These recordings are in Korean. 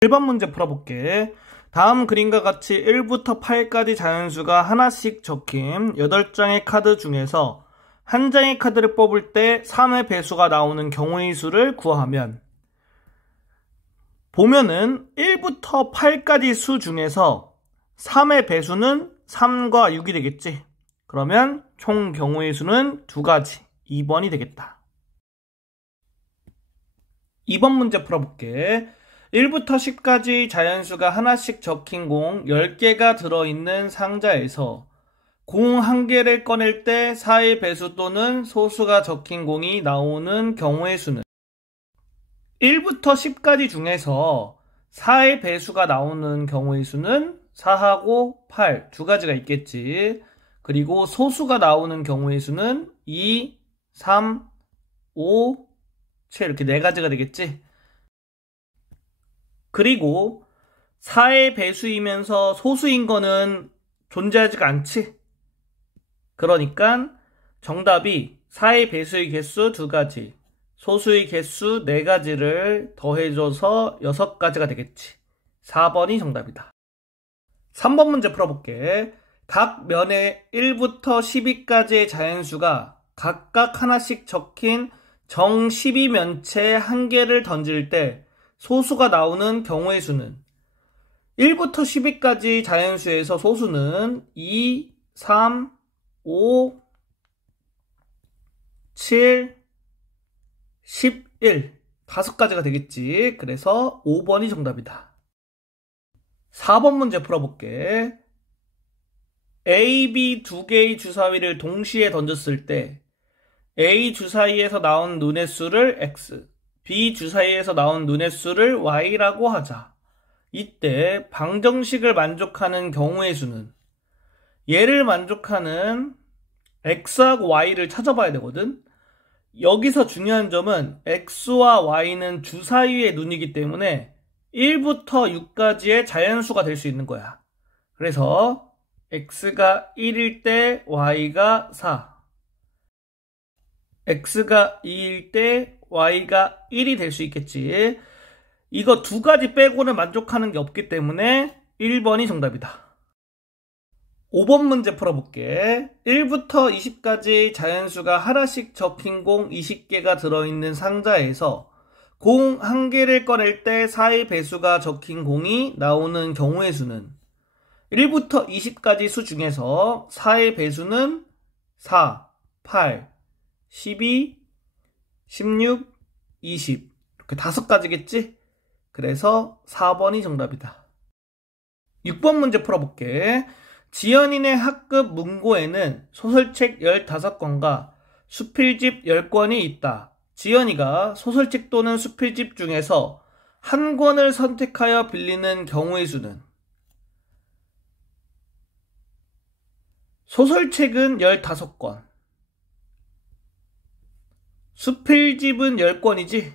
1번 문제 풀어볼게. 다음 그림과 같이 1부터 8까지 자연수가 하나씩 적힌 8장의 카드 중에서 한 장의 카드를 뽑을 때 3의 배수가 나오는 경우의 수를 구하면, 보면은 1부터 8까지 수 중에서 3의 배수는 3과 6이 되겠지. 그러면 총 경우의 수는 2가지, 2번이 되겠다. 2번 문제 풀어볼게. 1부터 10까지 자연수가 하나씩 적힌 공 10개가 들어있는 상자에서 공 1개를 꺼낼 때 4의 배수 또는 소수가 적힌 공이 나오는 경우의 수는, 1부터 10까지 중에서 4의 배수가 나오는 경우의 수는 4하고 8 두 가지가 있겠지. 그리고 소수가 나오는 경우의 수는 2, 3, 5, 7 이렇게 4가지가 되겠지. 그리고 4의 배수이면서 소수인 거는 존재하지가 않지. 그러니까 정답이 4의 배수의 개수 2가지, 소수의 개수 4가지를 더해줘서 6가지가 되겠지. 4번이 정답이다. 3번 문제 풀어볼게. 각 면에 1부터 12까지의 자연수가 각각 하나씩 적힌 정 12면체 1개를 던질 때 소수가 나오는 경우의 수는, 1부터 12까지 자연수에서 소수는 2, 3, 5, 7, 11 5가지가 되겠지. 그래서 5번이 정답이다. 4번 문제 풀어볼게. A, B 2개의 주사위를 동시에 던졌을 때 A 주사위에서 나온 눈의 수를 X, B 주사위에서 나온 눈의 수를 Y라고 하자. 이때 방정식을 만족하는 경우의 수는, 얘를 만족하는 X하고 Y를 찾아봐야 되거든. 여기서 중요한 점은 X와 Y는 주사위의 눈이기 때문에 1부터 6까지의 자연수가 될 수 있는 거야. 그래서 X가 1일 때 Y가 4, X가 2일 때 Y가 1이 될 수 있겠지. 이거 2가지 빼고는 만족하는 게 없기 때문에 1번이 정답이다. 5번 문제 풀어볼게. 1부터 20까지 자연수가 하나씩 적힌 공 20개가 들어있는 상자에서 공 1개를 꺼낼 때 4의 배수가 적힌 공이 나오는 경우의 수는, 1부터 20까지 수 중에서 4의 배수는 4, 8, 12, 16, 20 이렇게 5가지겠지? 그래서 4번이 정답이다. 6번 문제 풀어볼게. 지연이네 학급 문고에는 소설책 15권과 수필집 10권이 있다. 지연이가 소설책 또는 수필집 중에서 한 권을 선택하여 빌리는 경우의 수는, 소설책은 15권, 수필집은 10권이지?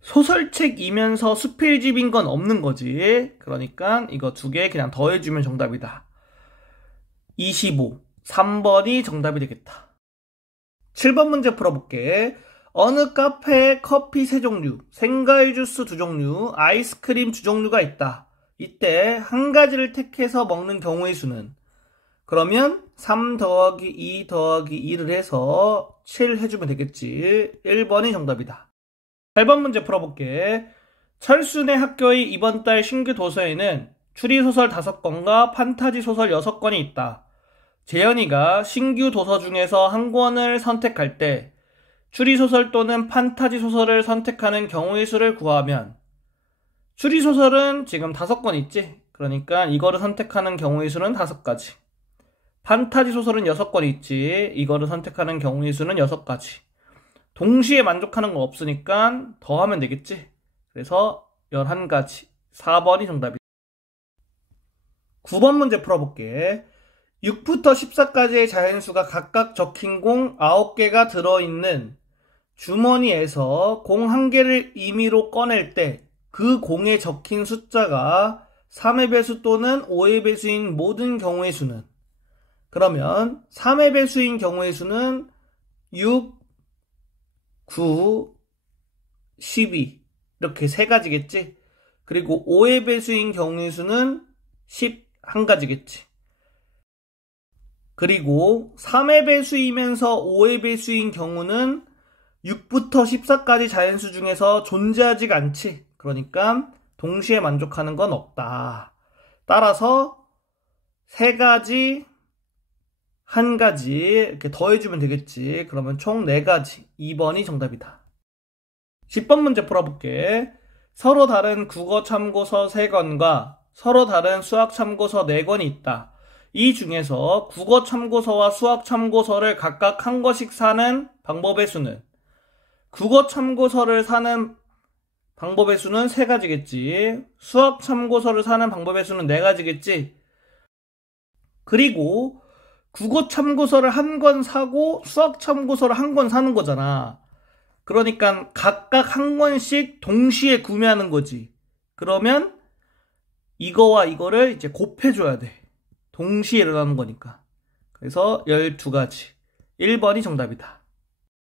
소설책이면서 수필집인 건 없는 거지. 그러니까 이거 2개 그냥 더해주면 정답이다. 25, 3번이 정답이 되겠다. 7번 문제 풀어볼게. 어느 카페에 커피 3종류, 생과일 주스 2종류, 아이스크림 2종류가 있다. 이때 한 가지를 택해서 먹는 경우의 수는, 그러면 3 더하기 2 더하기 2를 해서 7 해주면 되겠지. 1번이 정답이다. 8번 문제 풀어볼게. 철순의 학교의 이번 달 신규 도서에는 추리소설 5권과 판타지 소설 6권이 있다. 재현이가 신규 도서 중에서 한 권을 선택할 때 추리소설 또는 판타지 소설을 선택하는 경우의 수를 구하면, 추리소설은 지금 5권 있지? 그러니까 이거를 선택하는 경우의 수는 5가지. 판타지 소설은 6권 있지? 이거를 선택하는 경우의 수는 6가지. 동시에 만족하는 거 없으니까 더하면 되겠지? 그래서 11가지. 4번이 정답이다. 9번 문제 풀어볼게. 6부터 14까지의 자연수가 각각 적힌 공 9개가 들어있는 주머니에서 공 1개를 임의로 꺼낼 때 그 공에 적힌 숫자가 3의 배수 또는 5의 배수인 모든 경우의 수는, 그러면 3의 배수인 경우의 수는 6, 9, 12 이렇게 3가지겠지. 그리고 5의 배수인 경우의 수는 11가지겠지. 그리고 3의 배수이면서 5의 배수인 경우는 6부터 14까지 자연수 중에서 존재하지가 않지. 그러니까 동시에 만족하는 건 없다. 따라서 3가지, 1가지 이렇게 더해주면 되겠지. 그러면 총 4가지. 2번이 정답이다. 10번 문제 풀어볼게. 서로 다른 국어 참고서 3권과 서로 다른 수학 참고서 4권이 있다. 이 중에서 국어 참고서와 수학 참고서를 각각 1권씩 사는 방법의 수는? 국어 참고서를 사는 방법의 수는 3가지겠지. 수학 참고서를 사는 방법의 수는 4가지겠지. 그리고 국어 참고서를 1권 사고 수학 참고서를 1권 사는 거잖아. 그러니까 각각 1권씩 동시에 구매하는 거지. 그러면 이거와 이거를 이제 곱해줘야 돼. 동시에 일어나는 거니까. 그래서 12가지. 1번이 정답이다.